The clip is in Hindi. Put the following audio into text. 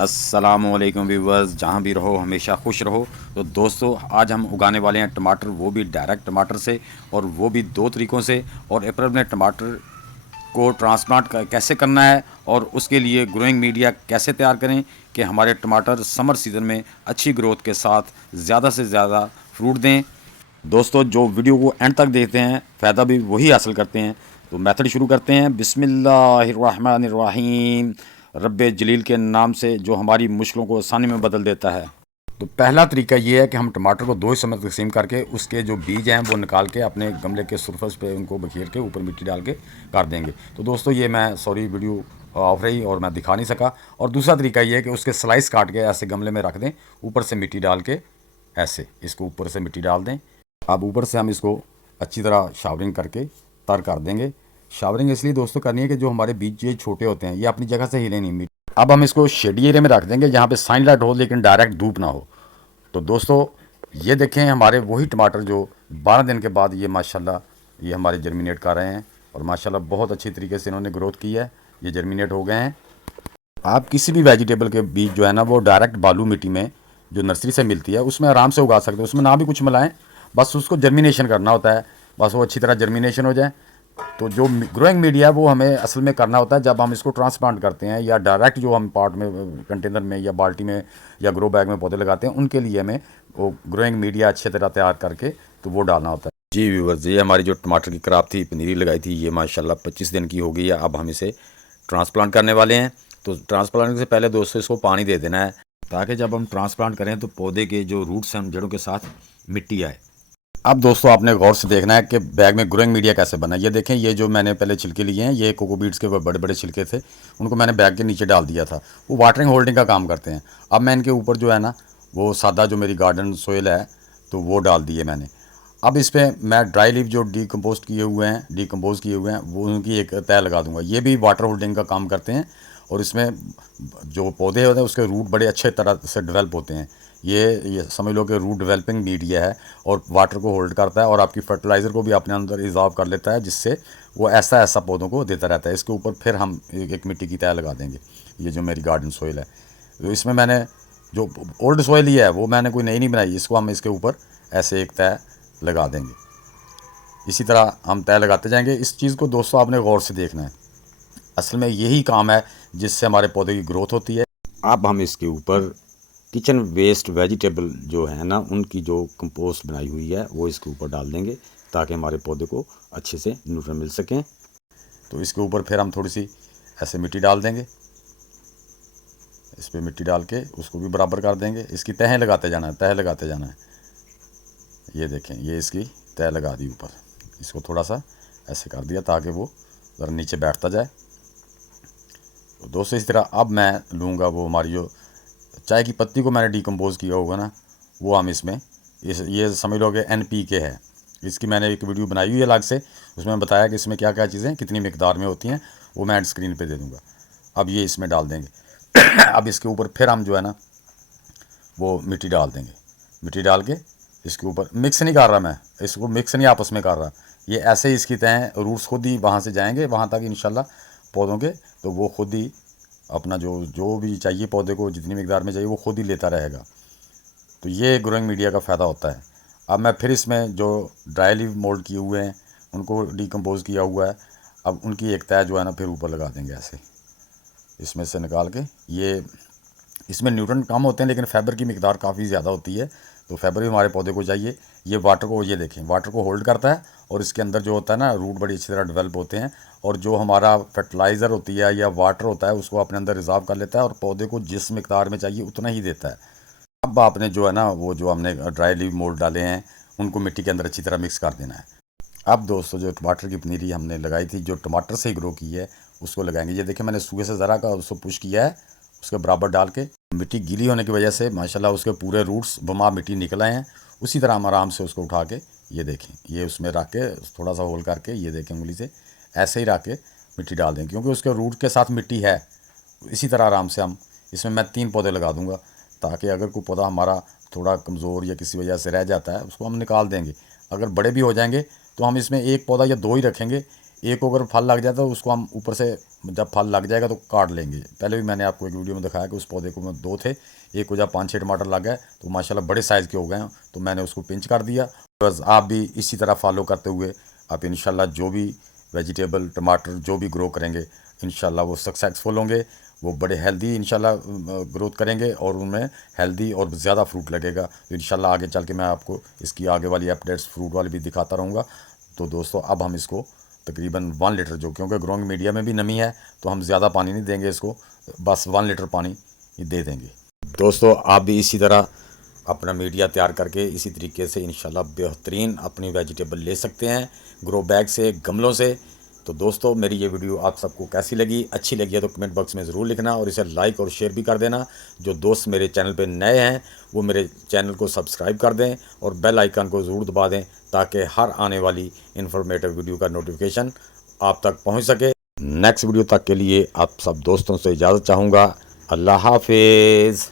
अस्सलाम वालेकुम व्यूवर्स, जहाँ भी रहो हमेशा खुश रहो। तो दोस्तों, आज हम उगाने वाले हैं टमाटर, वो भी डायरेक्ट टमाटर से, और वो भी दो तरीक़ों से। और अप्रैल में टमाटर को ट्रांसप्लांट कैसे करना है, और उसके लिए ग्रोइंग मीडिया कैसे तैयार करें कि हमारे टमाटर समर सीज़न में अच्छी ग्रोथ के साथ ज़्यादा से ज़्यादा फ्रूट दें। दोस्तों, जो वीडियो को एंड तक देखते हैं फ़ायदा भी वही हासिल करते हैं। तो मेथड शुरू करते हैं। बिस्मिल्लाहिर्रहमानिर्रहीम। रब्बे जलील के नाम से, जो हमारी मुश्किलों को आसानी में बदल देता है। तो पहला तरीका ये है कि हम टमाटर को दो हिस्सों में तकसीम करके उसके जो बीज हैं वो निकाल के अपने गमले के सरफेस पे उनको बखेर के ऊपर मिट्टी डाल के कर देंगे। तो दोस्तों, ये मैं सॉरी वीडियो ऑफ रही और मैं दिखा नहीं सका। और दूसरा तरीका ये है कि उसके स्लाइस काट के ऐसे गमले में रख दें, ऊपर से मिट्टी डाल के ऐसे इसको ऊपर से मिट्टी डाल दें। अब ऊपर से हम इसको अच्छी तरह शावरिंग करके तर कर देंगे। शावरिंग इसलिए दोस्तों करनी है कि जो हमारे बीज ये छोटे होते हैं ये अपनी जगह से हिले नहीं। अब हम इसको शेडी एरिया में रख देंगे जहाँ पे सनलाइट हो लेकिन डायरेक्ट धूप ना हो। तो दोस्तों, ये देखें हमारे वही टमाटर जो 12 दिन के बाद ये माशाल्लाह ये हमारे जर्मिनेट कर रहे हैं, और माशाल्लाह बहुत अच्छी तरीके से इन्होंने ग्रोथ की है, ये जर्मिनेट हो गए हैं। आप किसी भी वेजिटेबल के बीज जो है ना वो डायरेक्ट बालू मिट्टी में जो नर्सरी से मिलती है उसमें आराम से उगा सकते हैं। उसमें ना भी कुछ मिलाएं, बस उसको जर्मिनेशन करना होता है, बस वो अच्छी तरह जर्मिनेशन हो जाए। तो जो ग्रोइंग मीडिया है वो हमें असल में करना होता है जब हम इसको ट्रांसप्लांट करते हैं, या डायरेक्ट जो हम पॉट में कंटेनर में या बाल्टी में या ग्रो बैग में पौधे लगाते हैं, उनके लिए हमें वो ग्रोइंग मीडिया अच्छी तरह तैयार करके तो वो डालना होता है। जी व्यूवर्स, ये हमारी जो टमाटर की क्रॉप थी, पनीरी लगाई थी, ये माशाल्लाह 25 दिन की हो गई है। अब हम इसे ट्रांसप्लांट करने वाले हैं। तो ट्रांसप्लांट से पहले दोस्तों इसको पानी दे देना है, ताकि जब हम ट्रांसप्लांट करें तो पौधे के जो रूट्स हैं जड़ों के साथ मिट्टी आए। अब दोस्तों, आपने गौर से देखना है कि बैग में ग्रोइंग मीडिया कैसे बना। ये देखें, ये जो मैंने पहले छिलके लिए हैं ये कोको बीट्स के बड़े बड़े छिलके थे, उनको मैंने बैग के नीचे डाल दिया था। वो वाटरिंग होल्डिंग का काम करते हैं। अब मैं इनके ऊपर जो है ना वो सादा जो मेरी गार्डन सोयल है तो वो डाल दिए मैंने। अब इस पर मैं ड्राई लीफ जो डिकम्पोज किए हुए हैं वो उनकी एक तय लगा दूंगा। ये भी वाटर होल्डिंग का काम करते हैं, और इसमें जो पौधे होते हैं उसके रूट बड़े अच्छे तरह से डेवलप होते हैं। ये समझ लो कि रूट डेवलपिंग मीडिया है, और वाटर को होल्ड करता है, और आपकी फर्टिलाइज़र को भी अपने अंदर इजाव कर लेता है, जिससे वो ऐसा पौधों को देता रहता है। इसके ऊपर फिर हम एक मिट्टी की तय लगा देंगे। ये जो मेरी गार्डन सोइल है, तो इसमें मैंने जो ओल्ड सोइल ही है वो मैंने कोई नई नहीं बनाई, इसको हम इसके ऊपर ऐसे एक तय लगा देंगे। इसी तरह हम तय लगाते जाएंगे। इस चीज़ को दोस्तों आपने गौर से देखना है, असल में यही काम है जिससे हमारे पौधे की ग्रोथ होती है। अब हम इसके ऊपर किचन वेस्ट वेजिटेबल जो है ना उनकी जो कंपोस्ट बनाई हुई है वो इसके ऊपर डाल देंगे, ताकि हमारे पौधे को अच्छे से न्यूट्रिएंट मिल सकें। तो इसके ऊपर फिर हम थोड़ी सी ऐसे मिट्टी डाल देंगे, इस पर मिट्टी डाल के उसको भी बराबर कर देंगे। इसकी तहें लगाते जाना है, तह लगाते जाना है। ये देखें, ये इसकी तह लगा दी ऊपर, इसको थोड़ा सा ऐसे कर दिया ताकि वो ज़रा नीचे बैठता जाए। तो दोस्तों, इस तरह अब मैं लूँगा वो हमारी जो चाय की पत्ती को मैंने डिकम्पोज़ किया होगा ना, वो हम इसमें ये समझ लो कि NPK है। इसकी मैंने एक वीडियो बनाई हुई है अलग से, उसमें बताया कि इसमें क्या क्या चीज़ें कितनी मिकदार में होती हैं, वो मैं एंड स्क्रीन पे दे दूँगा। अब ये इसमें डाल देंगे। अब इसके ऊपर फिर हम जो है ना वो मिट्टी डाल देंगे। मिट्टी डाल के इसके ऊपर मिक्स नहीं कर रहा, मैं इसको मिक्स नहीं आपस में कर रहा, ये ऐसे ही इसकी तय रूट्स खुद ही वहाँ से जाएंगे वहाँ तक इंशाल्लाह पौधों के, तो वो खुद ही अपना जो भी चाहिए पौधे को जितनी मिकदार में चाहिए वो खुद ही लेता रहेगा। तो ये ग्रोइंग मीडिया का फ़ायदा होता है। अब मैं फिर इसमें जो ड्राई लीव मोल्ड किए हुए हैं उनको डिकम्पोज़ किया हुआ है, अब उनकी एक तय जो है ना फिर ऊपर लगा देंगे ऐसे, इसमें से निकाल के। ये इसमें न्यूट्रन कम होते हैं लेकिन फाइबर की मिकदार काफ़ी ज़्यादा होती है, तो फाइबर भी हमारे पौधे को चाहिए। ये वाटर को, ये देखें, वाटर को होल्ड करता है, और इसके अंदर जो होता है ना रूट बड़ी अच्छी तरह डेवलप होते हैं, और जो हमारा फर्टिलाइज़र होती है या वाटर होता है उसको अपने अंदर रिजॉल्व कर लेता है, और पौधे को जिस मिकदार में चाहिए उतना ही देता है। अब आपने जो है ना वो जो हमने ड्राई लीव मोल्ड डाले हैं उनको मिट्टी के अंदर अच्छी तरह मिक्स कर देना है। अब दोस्तों, जो टमाटर की पनीरी हमने लगाई थी जो टमाटर से ही ग्रो की है उसको लगाएंगे। ये देखिए, मैंने सूखे से ज़रा का उसको पुश किया है, उसके बराबर डाल के। मिट्टी गीली होने की वजह से माशाल्लाह उसके पूरे रूट्स बमा मिट्टी निकल आए हैं। उसी तरह हम आराम से उसको उठा के ये देखें, ये उसमें रख के थोड़ा सा होल करके ये देखें उंगली से ऐसे ही रख के मिट्टी डाल दें, क्योंकि उसके रूट के साथ मिट्टी है। इसी तरह आराम से हम इसमें मैं 3 पौधे लगा दूंगा, ताकि अगर कोई पौधा हमारा थोड़ा कमज़ोर या किसी वजह से रह जाता है उसको हम निकाल देंगे। अगर बड़े भी हो जाएंगे तो हम इसमें एक पौधा या 2 ही रखेंगे। एक को अगर फल लग जाता है तो उसको हम ऊपर से जब फल लग जाएगा तो काट लेंगे। पहले भी मैंने आपको एक वीडियो में दिखाया कि उस पौधे को में 2 थे, एक को जब 5-6 टमाटर लग गए तो माशाल्लाह बड़े साइज़ के हो गए हैं, तो मैंने उसको पिंच कर दिया। बस आप भी इसी तरह फॉलो करते हुए आप इंशाल्लाह जो भी वेजिटेबल टमाटर जो भी ग्रो करेंगे इंशाल्लाह वो सक्सेसफुल होंगे, वो बड़े हेल्दी इंशाल्लाह ग्रोथ करेंगे और उनमें हेल्दी और ज़्यादा फ्रूट लगेगा। तो इंशाल्लाह आगे चल के मैं आपको इसकी आगे वाली अपडेट्स फ्रूट वाली भी दिखाता रहूँगा। तो दोस्तों अब हम इसको तकरीबन 1 लीटर, जो क्योंकि ग्रोइंग मीडिया में भी नमी है तो हम ज़्यादा पानी नहीं देंगे इसको, बस 1 लीटर पानी ही दे देंगे। दोस्तों आप भी इसी तरह अपना मीडिया तैयार करके इसी तरीके से इंशाल्लाह बेहतरीन अपनी वेजिटेबल ले सकते हैं ग्रो बैग से, गमलों से। तो दोस्तों मेरी ये वीडियो आप सबको कैसी लगी, अच्छी लगी है तो कमेंट बॉक्स में ज़रूर लिखना और इसे लाइक और शेयर भी कर देना। जो दोस्त मेरे चैनल पे नए हैं वो मेरे चैनल को सब्सक्राइब कर दें और बेल आइकन को ज़रूर दबा दें ताकि हर आने वाली इन्फॉर्मेटिव वीडियो का नोटिफिकेशन आप तक पहुँच सके। नेक्स्ट वीडियो तक के लिए आप सब दोस्तों से इजाज़त चाहूँगा। अल्लाह हाफिज़।